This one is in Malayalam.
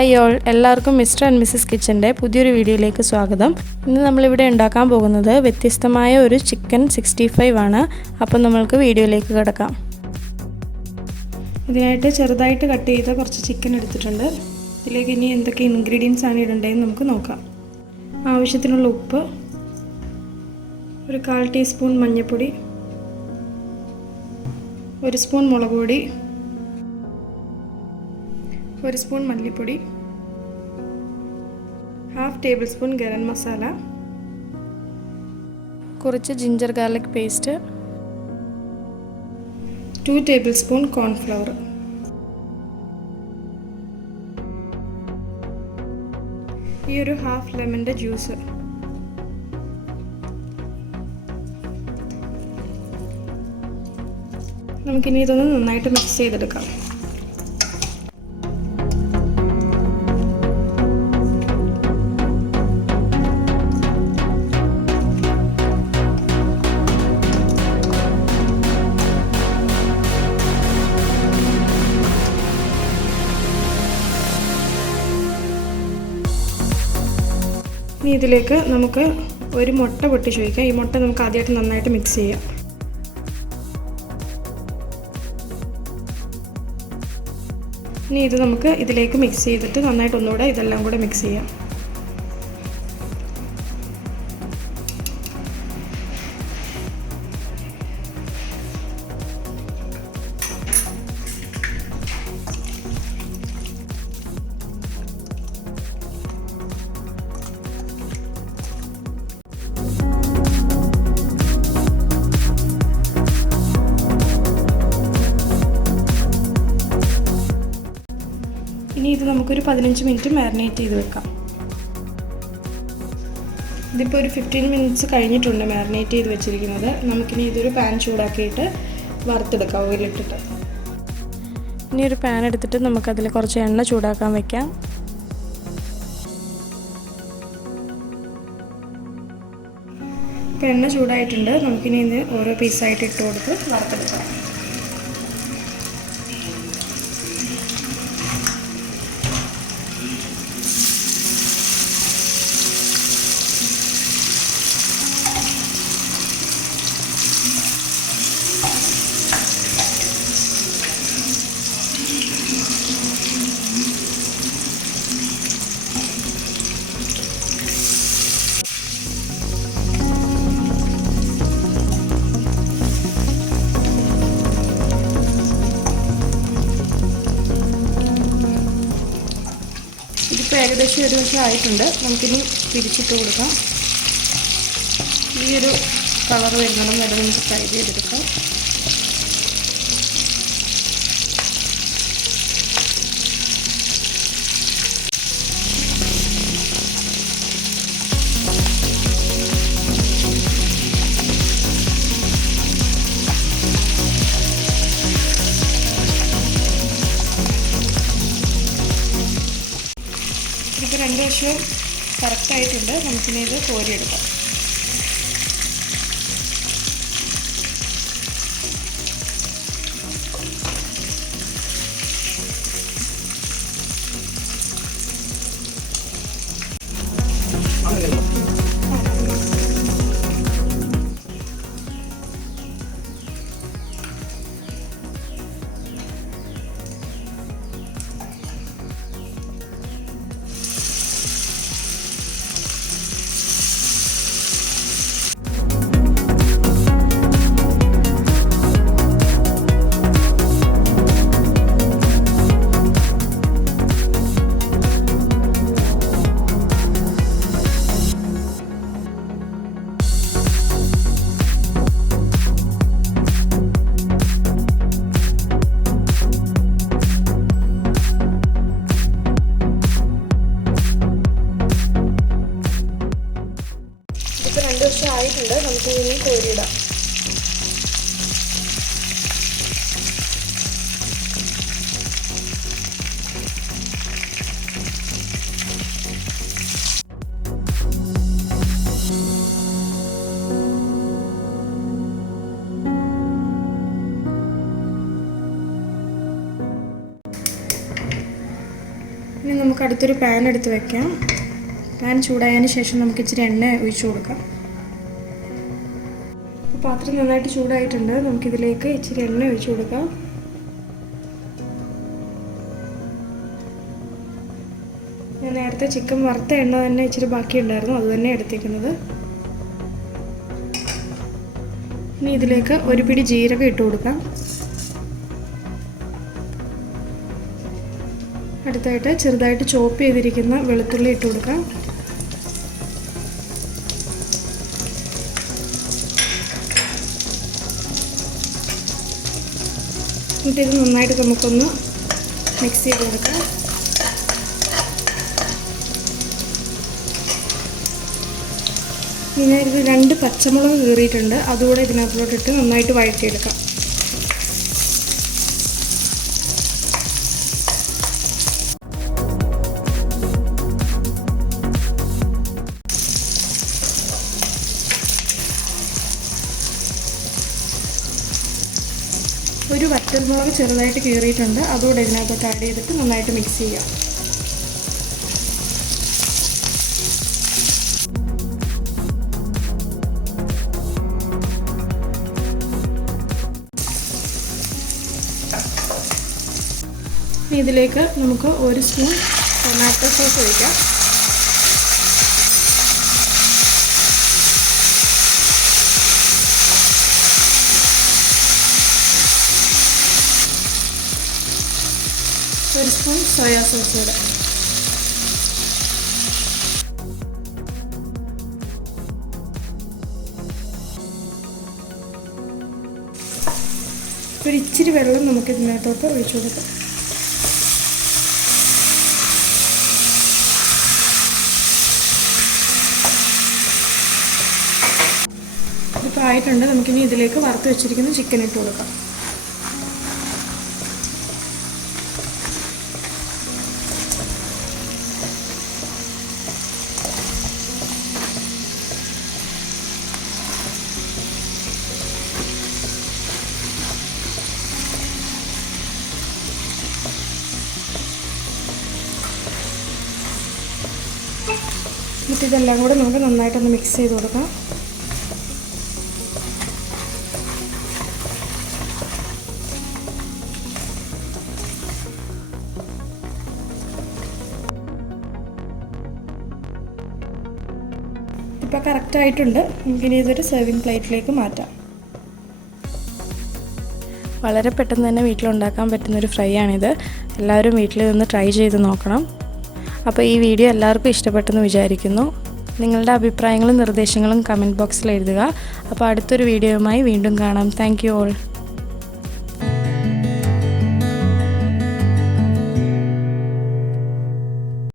ഹായ് ഓൾ, എല്ലാവർക്കും മിസ്റ്റർ ആൻഡ് മിസ്സസ് കിച്ചൻ്റെ പുതിയൊരു വീഡിയോയിലേക്ക് സ്വാഗതം. ഇന്ന് നമ്മളിവിടെ ഉണ്ടാക്കാൻ പോകുന്നത് വ്യത്യസ്തമായ ഒരു ചിക്കൻ 65 ആണ്. അപ്പം നമ്മൾക്ക് വീഡിയോയിലേക്ക് കിടക്കാം. ഇതിനായിട്ട് ചെറുതായിട്ട് കട്ട് ചെയ്ത കുറച്ച് ചിക്കൻ എടുത്തിട്ടുണ്ട്. ഇതിലേക്ക് ഇനി എന്തൊക്കെ ഇൻഗ്രീഡിയൻസ് ആണ് ഇടേണ്ടതെന്ന് നമുക്ക് നോക്കാം. ആവശ്യത്തിനുള്ള ഉപ്പ്, ഒരു 1/4 ടീസ്പൂൺ മഞ്ഞൾപ്പൊടി, 1 സ്പൂൺ മുളക് പൊടി, 1 സ്പൂൺ മല്ലിപ്പൊടി, 1/2 ടേബിൾ സ്പൂൺ ഗരം മസാല, കുറച്ച് ginger garlic paste, 2 table spoon cornflour, ഈ ഒരു 1/2 ലെമണിൻ്റെ ജ്യൂസ്, നമുക്കിനി ഇതൊന്ന് നന്നായിട്ട് മിക്സ് ചെയ്തെടുക്കാം. ഇനി ഇതിലേക്ക് നമുക്ക് ഒരു മുട്ട പൊട്ടിച്ച് വയ്ക്കാം. ഈ മുട്ട നമുക്ക് ആദ്യമായിട്ട് നന്നായിട്ട് മിക്സ് ചെയ്യാം. ഇനി ഇത് നമുക്ക് ഇതിലേക്ക് മിക്സ് ചെയ്തിട്ട് നന്നായിട്ട് ഒന്നുകൂടെ ഇതെല്ലാം കൂടെ മിക്സ് ചെയ്യാം. ഇനി ഇത് നമുക്കൊരു 15 മിനിറ്റ് മാരിനേറ്റ് ചെയ്ത് വെക്കാം. ഇതിപ്പോൾ ഒരു 15 മിനിറ്റ്സ് കഴിഞ്ഞിട്ടുണ്ട് മാരിനേറ്റ് ചെയ്ത് വെച്ചിരിക്കുന്നത്. നമുക്കിനി ഇതൊരു പാൻ ചൂടാക്കിയിട്ട് വറുത്തെടുക്കാം ഓയിലിട്ടിട്ട്. ഇനി ഒരു പാൻ എടുത്തിട്ട് നമുക്കതിൽ കുറച്ച് എണ്ണ ചൂടാക്കാൻ വെക്കാം. ഇപ്പോൾ എണ്ണ ചൂടായിട്ടുണ്ട്. നമുക്കിനി ഇത് ഓരോ പീസായിട്ട് ഇട്ട് കൊടുത്ത് വറുത്തെടുക്കാം. ഇതിപ്പോൾ ഏകദേശം ഒരു വശം ആയിട്ടുണ്ട്. നമുക്കിനി തിരിച്ചിട്ട് കൊടുക്കാം. ഈ ഒരു കളർ വരുന്നതും വരെ നമുക്ക് ഫ്രൈ ചെയ്തെടുക്കാം. ഇതിപ്പോൾ 2 വശവും കറക്റ്റായിട്ടുണ്ട്. നമുക്കിനി ഇത് കോരിയെടുക്കാം. നമുക്ക് അടുത്തൊരു പാൻ എടുത്ത് വെക്കാം. പാൻ ചൂടായതിന് ശേഷം നമുക്ക് ഇച്ചിരി എണ്ണ ഒഴിച്ചു കൊടുക്കാം. പാത്രം നന്നായിട്ട് ചൂടായിട്ടുണ്ട്. നമുക്കിതിലേക്ക് ഇച്ചിരി എണ്ണ ഒഴിച്ചു കൊടുക്കാം. ഞാൻ നേരത്തെ ചിക്കൻ വറുത്ത എണ്ണ തന്നെ ഇച്ചിരി ബാക്കിയുണ്ടായിരുന്നു, അത് തന്നെ എടുത്തേക്കുന്നത്. ഇനി ഇതിലേക്ക് ഒരു പിടി ജീരകം ഇട്ട് കൊടുക്കാം. അടുത്തായിട്ട് ചെറുതായിട്ട് ചോപ്പ് ചെയ്തിരിക്കുന്ന വെളുത്തുള്ളി ഇട്ട് കൊടുക്കാം. എന്നിട്ട് ഇത് നന്നായിട്ട് നമുക്കൊന്ന് മിക്സ് ചെയ്ത് കൊടുക്കാം. ഇനി ഇത് 2 പച്ചമുളക് കീറിയിട്ടുണ്ട്, അതുകൂടെ ഇതിനകത്തോട്ടിട്ട് നന്നായിട്ട് വഴറ്റിയെടുക്കാം. ഒരു വറ്റൽ മുളക് ചെറുതായിട്ട് കീറിയിട്ടുണ്ട്, അതുകൂടെ ഇതിനകത്തോട്ട് ആഡ് ചെയ്തിട്ട് നന്നായിട്ട് മിക്സ് ചെയ്യാം. ഇതിലേക്ക് നമുക്ക് 1 സ്പൂൺ ടൊമാറ്റോ സോസ് ഒഴിക്കാം. ഒരു സ്പൂൺ സോയാ സോസ് കൂടെ. ഒരു ഇച്ചിരി വെള്ളം നമുക്ക് ഇതിനകത്തോട്ട് ഒഴിച്ചു കൊടുക്കാം. ഇതിപ്പോൾ ആയിട്ടുണ്ട്. നമുക്കിനി ഇതിലേക്ക് വറുത്ത് വെച്ചിരിക്കുന്ന ചിക്കൻ ഇട്ട് കൊടുക്കാം. എന്നിട്ട് ഇതെല്ലാം കൂടെ നമുക്ക് നന്നായിട്ടൊന്ന് മിക്സ് ചെയ്ത് കൊടുക്കാം. ഇപ്പോൾ കറക്റ്റായിട്ടുണ്ട്. നമുക്കിനി ഇതൊരു സെർവിങ് പ്ലേറ്റിലേക്ക് മാറ്റാം. വളരെ പെട്ടെന്ന് തന്നെ വീട്ടിലുണ്ടാക്കാൻ പറ്റുന്നൊരു ഫ്രൈ ആണിത്. എല്ലാവരും വീട്ടിൽ നിന്ന് ട്രൈ ചെയ്ത് നോക്കണം. അപ്പോൾ ഈ വീഡിയോ എല്ലാവർക്കും ഇഷ്ടപ്പെട്ടെന്ന് വിചാരിക്കുന്നു. നിങ്ങളുടെ അഭിപ്രായങ്ങളും നിർദ്ദേശങ്ങളും കമൻറ്റ് ബോക്സിൽ എഴുതുക. അപ്പോൾ അടുത്തൊരു വീഡിയോയുമായി വീണ്ടും കാണാം. Thank you all.